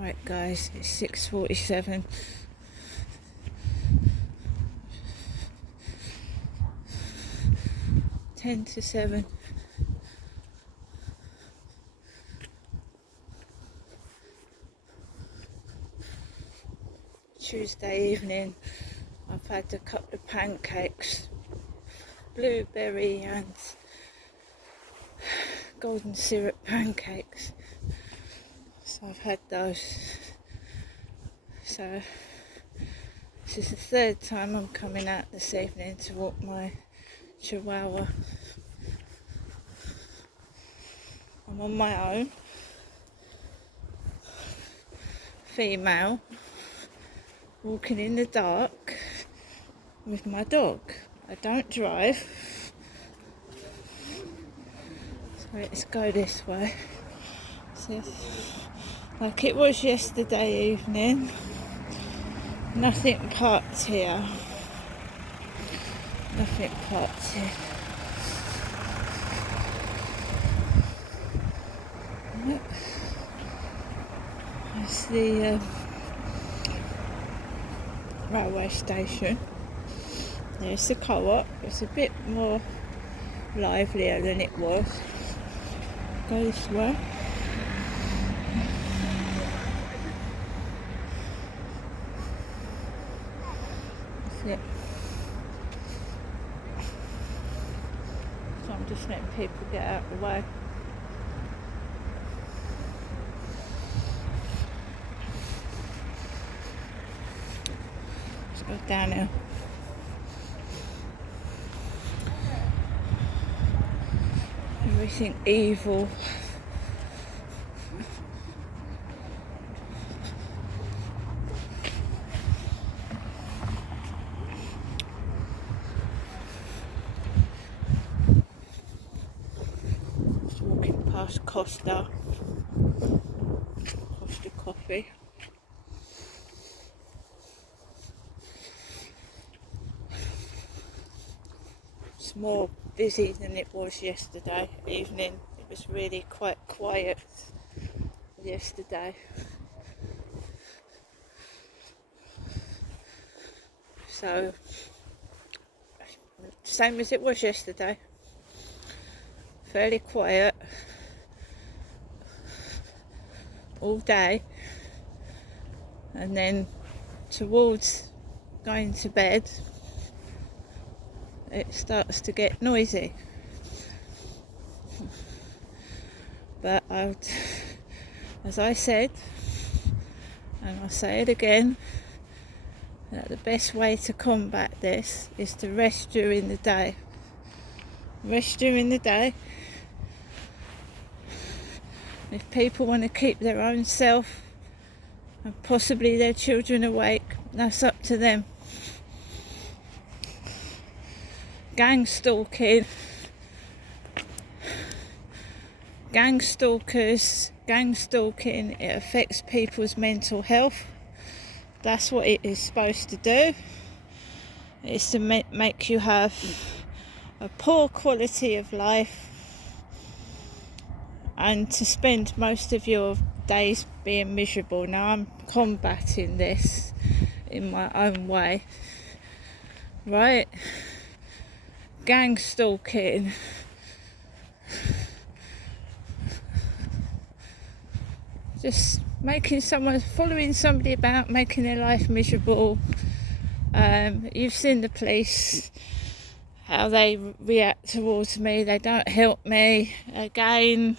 Right guys, it's 6:47. Ten to 7. Tuesday evening. I've had a couple of pancakes, blueberry and golden syrup pancakes. So I've had those. So this is the third time I'm coming out this evening to walk my Chihuahua. I'm on my own, female, walking in the dark with my dog. I don't drive, so let's go this way. So, like it was yesterday evening, nothing parked here. Nothing parked here. That's the railway station. There's the co-op. It's a bit more livelier than it was. Go this way. That's it. So I'm just letting people get out of the way. Let's go down here. Everything evil. Just walking past Costa Coffee. It's more busy than it was yesterday evening. It was really quite quiet yesterday. So, same as it was yesterday. Fairly quiet all day, and then towards going to bed it starts to get noisy. But as I said, and I'll say it again, that the best way to combat this is to rest during the day. Rest during the day. If people want to keep their own self and possibly their children awake, that's up to them. Gang stalking, gang stalking, it affects people's mental health. That's what it is supposed to do. It's to make you have a poor quality of life and to spend most of your days being miserable. Now I'm combating this in my own way, right? Gang stalking, just following somebody about, making their life miserable. You've seen the police, how they react towards me. They don't help me. Again,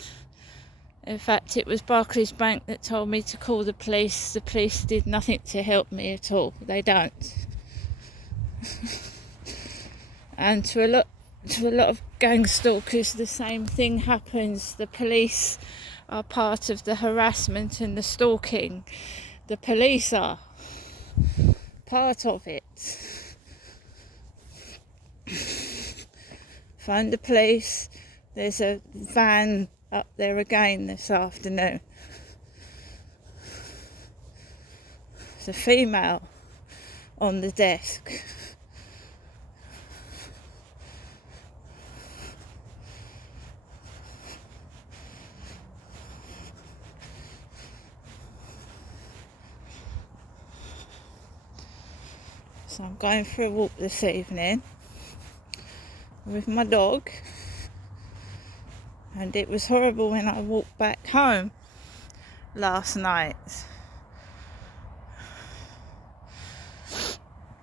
in fact, it was Barclays Bank that told me to call the police. The police did nothing to help me at all. They don't. And to a lot of gang stalkers, the same thing happens. The police are part of the harassment and the stalking. The police are part of it. Find the police. There's a van up there again this afternoon. There's a female on the desk. So I'm going for a walk this evening with my dog, and it was horrible when I walked back home last night.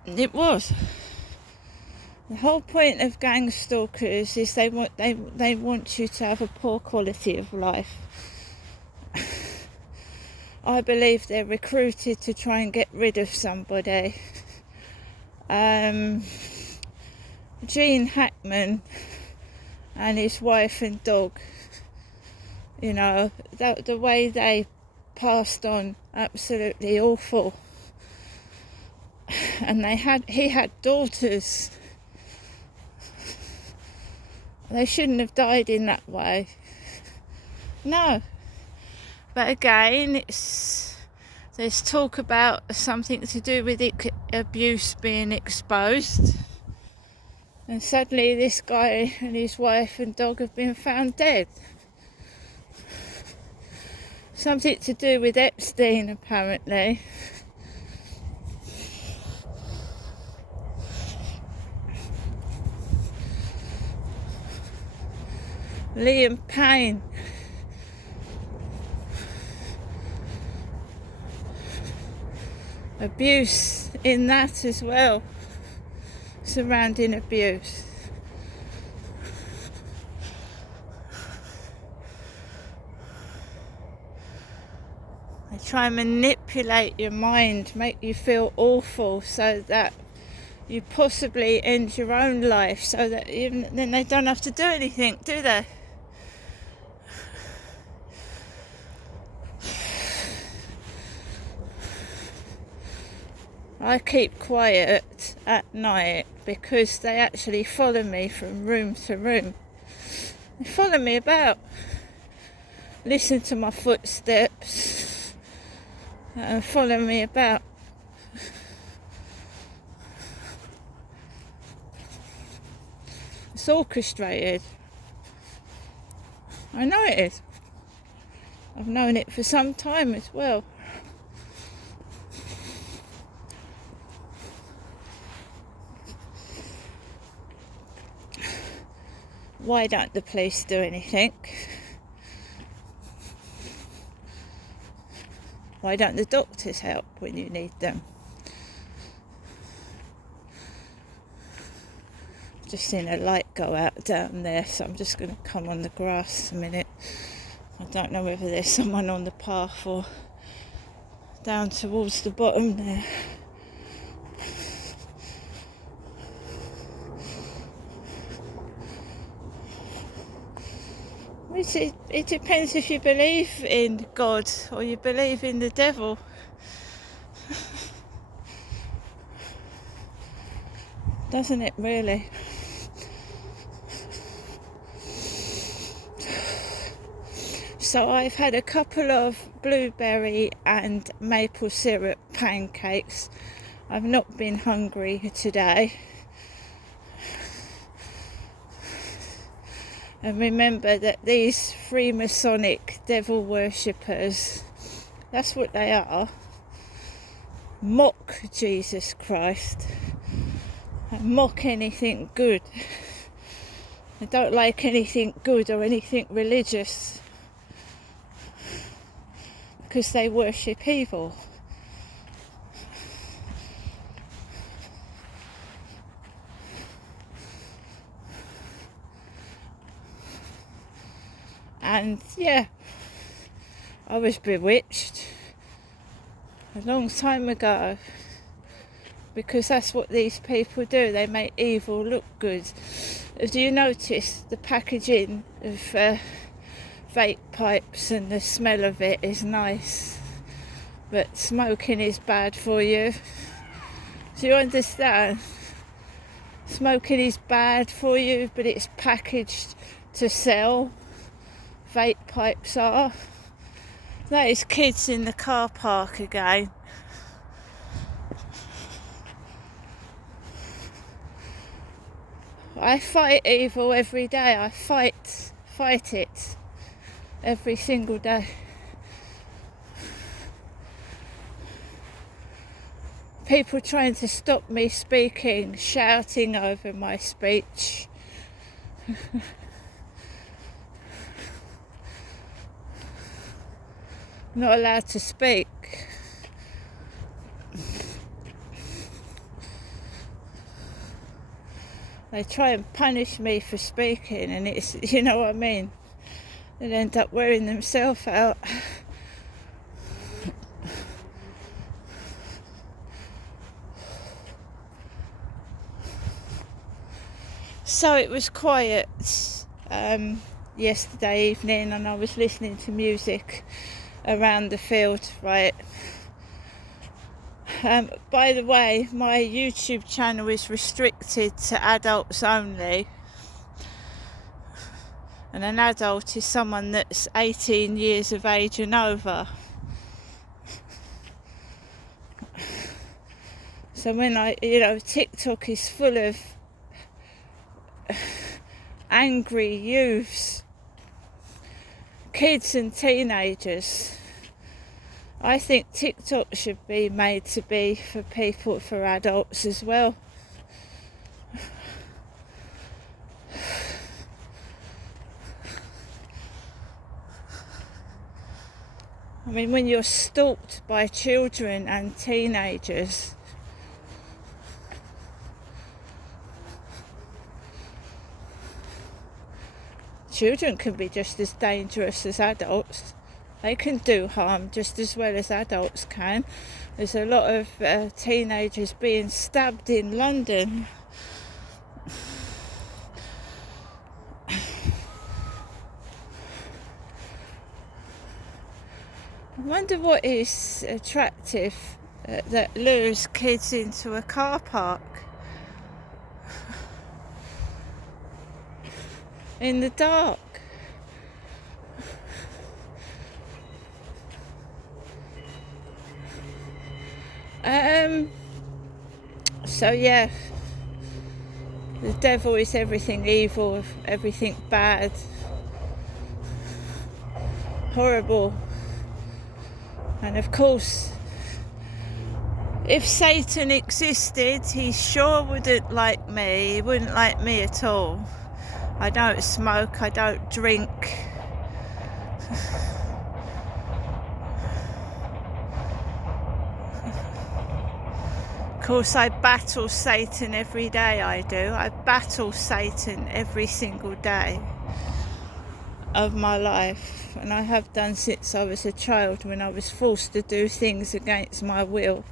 It was. The whole point of gang stalkers is they want you to have a poor quality of life. I believe they're recruited to try and get rid of somebody. Gene Hackman and his wife and dog, you know, the way they passed on, absolutely awful. And he had daughters. They shouldn't have died in that way. No. But again, there's talk about something to do with abuse being exposed. And suddenly this guy and his wife and dog have been found dead. Something to do with Epstein, apparently. Liam Payne. Abuse in that as well. Surrounding abuse. They try and manipulate your mind, make you feel awful so that you possibly end your own life, so that then they don't have to do anything, do they? I keep quiet at night because they actually follow me from room to room. They follow me about, listen to my footsteps, and follow me about. It's orchestrated. I know it is. I've known it for some time as well. Why don't the police do anything? Why don't the doctors help when you need them? Just seen a light go out down there, so I'm just going to come on the grass a minute. I don't know whether there's someone on the path or down towards the bottom there. It depends if you believe in God or you believe in the devil. Doesn't it really? So I've had a couple of blueberry and maple syrup pancakes. I've not been hungry today. And remember that these Freemasonic devil worshippers, that's what they are, mock Jesus Christ and mock anything good. They don't like anything good or anything religious because they worship evil. And yeah, I was bewitched a long time ago, because that's what these people do. They make evil look good. Do you notice the packaging of vape pipes, and the smell of it is nice, but smoking is bad for you? Do you understand? Smoking is bad for you, but it's packaged to sell. Vape pipes are. That is kids in the car park again. I fight evil every day. I fight it every single day. people trying to stop me speaking, shouting over my speech. Not allowed to speak. They try and punish me for speaking, and it's, you know what I mean? They'll end up wearing themselves out. So it was quiet yesterday evening, and I was listening to music around the field, right? By the way, my YouTube channel is restricted to adults only. And an adult is someone that's 18 years of age and over. So when TikTok is full of angry youths, kids and teenagers. I think TikTok should be made to be for adults as well. I mean, when you're stalked by children and teenagers, children can be just as dangerous as adults. They can do harm just as well as adults can. There's a lot of teenagers being stabbed in London. I wonder what is attractive that lures kids into a car park in the dark. So yeah, the devil is everything evil, everything bad, horrible. And of course, if Satan existed, he sure wouldn't like me. He wouldn't like me at all. I don't smoke, I don't drink. Of course, I battle Satan every day, I do. I battle Satan every single day of my life. And I have done since I was a child, when I was forced to do things against my will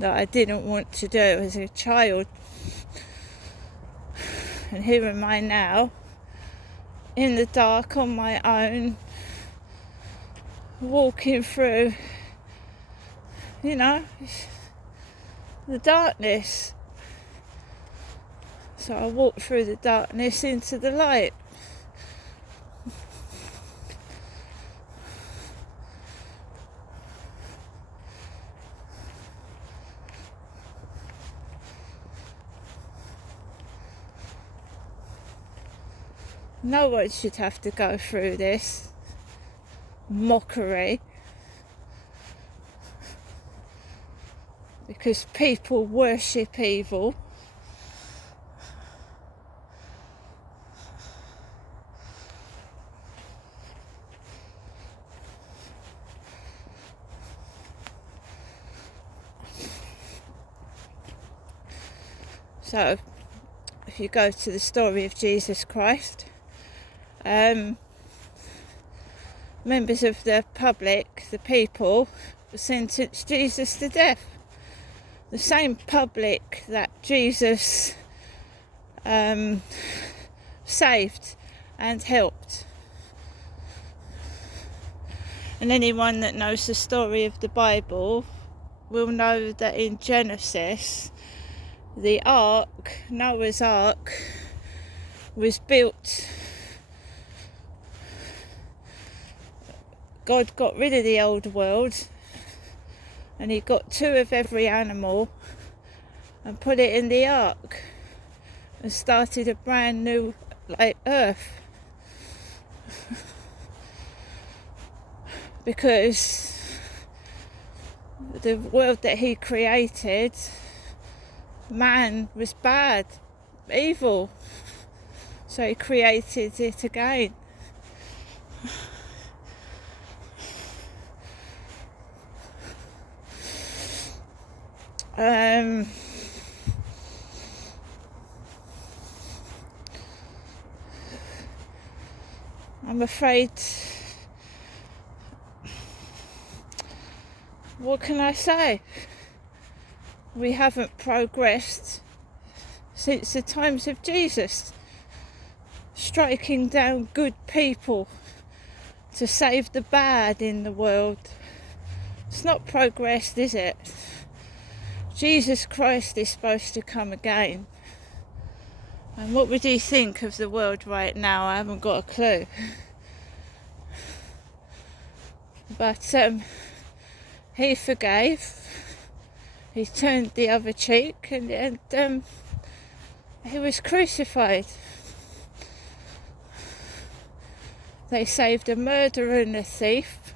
that I didn't want to do as a child. And here am I now, in the dark on my own, walking through, the darkness. So I walk through the darkness into the light. No one should have to go through this mockery, because people worship evil. So, if you go to the story of Jesus Christ, members of the public, the people, sentenced Jesus to death. The same public that Jesus saved and helped. And anyone that knows the story of the Bible will know that in Genesis, the ark, Noah's ark, was built. God got rid of the old world, and he got 2 of every animal and put it in the ark and started a brand new earth. Because the world that he created, man was bad, evil, so he created it again. I'm afraid, what can I say? We haven't progressed since the times of Jesus, striking down good people to save the bad in the world. It's not progressed, is it? Jesus Christ is supposed to come again. And what would he think of the world right now? I haven't got a clue. But he forgave. He turned the other cheek, and he was crucified. They saved a murderer and a thief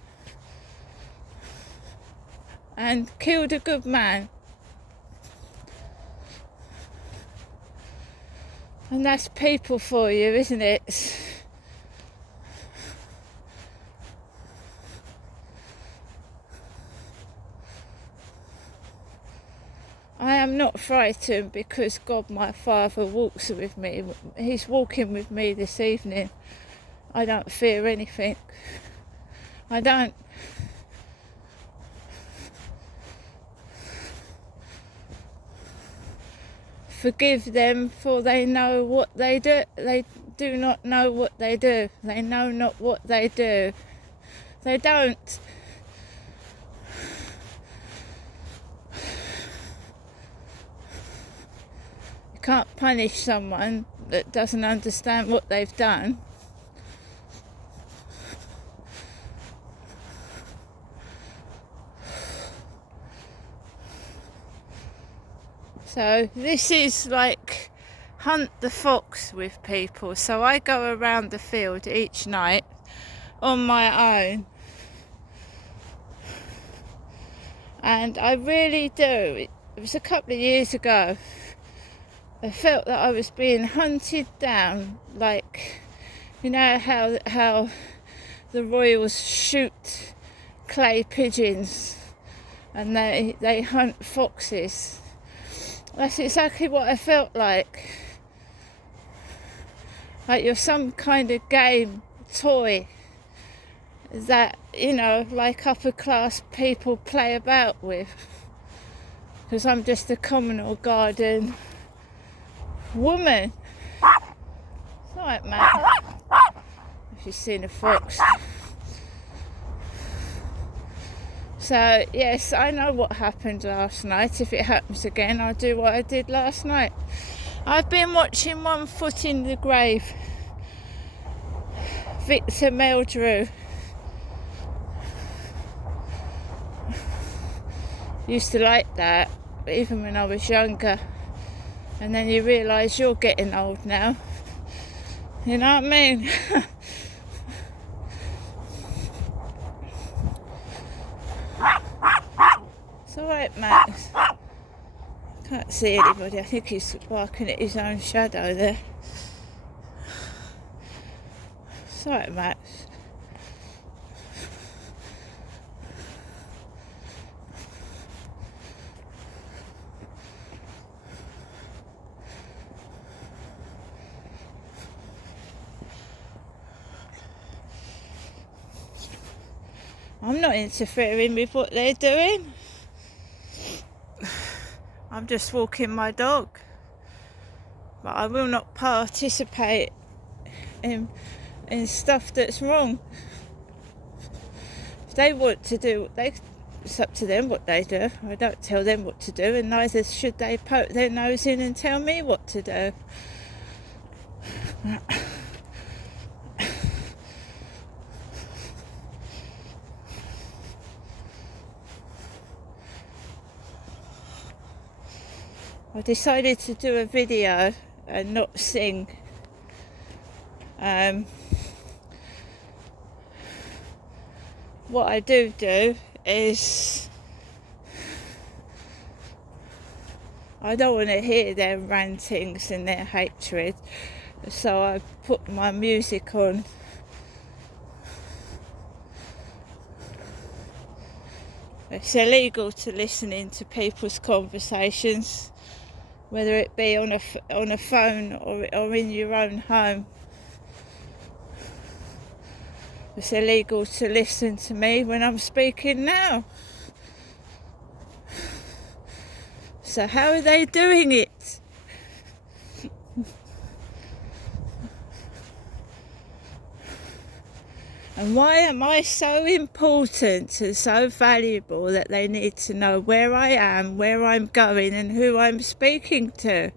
and killed a good man. And that's people for you, isn't it? I am not frightened because God my Father walks with me. He's walking with me this evening. I don't fear anything. I don't. Forgive them, for they know what they do. They do not know what they do. They know not what they do. They don't. You can't punish someone that doesn't understand what they've done. So this is like hunt the fox with people. So I go around the field each night on my own, and I really do. It was a couple of years ago. I felt that I was being hunted down, like, you know how the royals shoot clay pigeons and they hunt foxes. That's exactly what I felt like. Like you're some kind of game toy that, you know, like upper class people play about with. Because I'm just a common or garden woman. It's alright, Matt. If you've seen a fox. So, yes, I know what happened last night. If it happens again, I'll do what I did last night. I've been watching One Foot in the Grave. Victor Meldrew. Used to like that, even when I was younger. And then you realise you're getting old now. You know what I mean? It's alright, Max. Can't see anybody. I think he's barking at his own shadow there. It's alright, Max. I'm not interfering with what they're doing. I'm just walking my dog. But I will not participate in stuff that's wrong. If they want to do it's up to them what they do. I don't tell them what to do, and neither should they poke their nose in and tell me what to do. I decided to do a video and not sing. What I do is I don't want to hear their rantings and their hatred. So I put my music on. It's illegal to listen into people's conversations, whether it be on a phone or in your own home. It's illegal to listen to me when I'm speaking now. So how are they doing it? And why am I so important and so valuable that they need to know where I am, where I'm going and who I'm speaking to?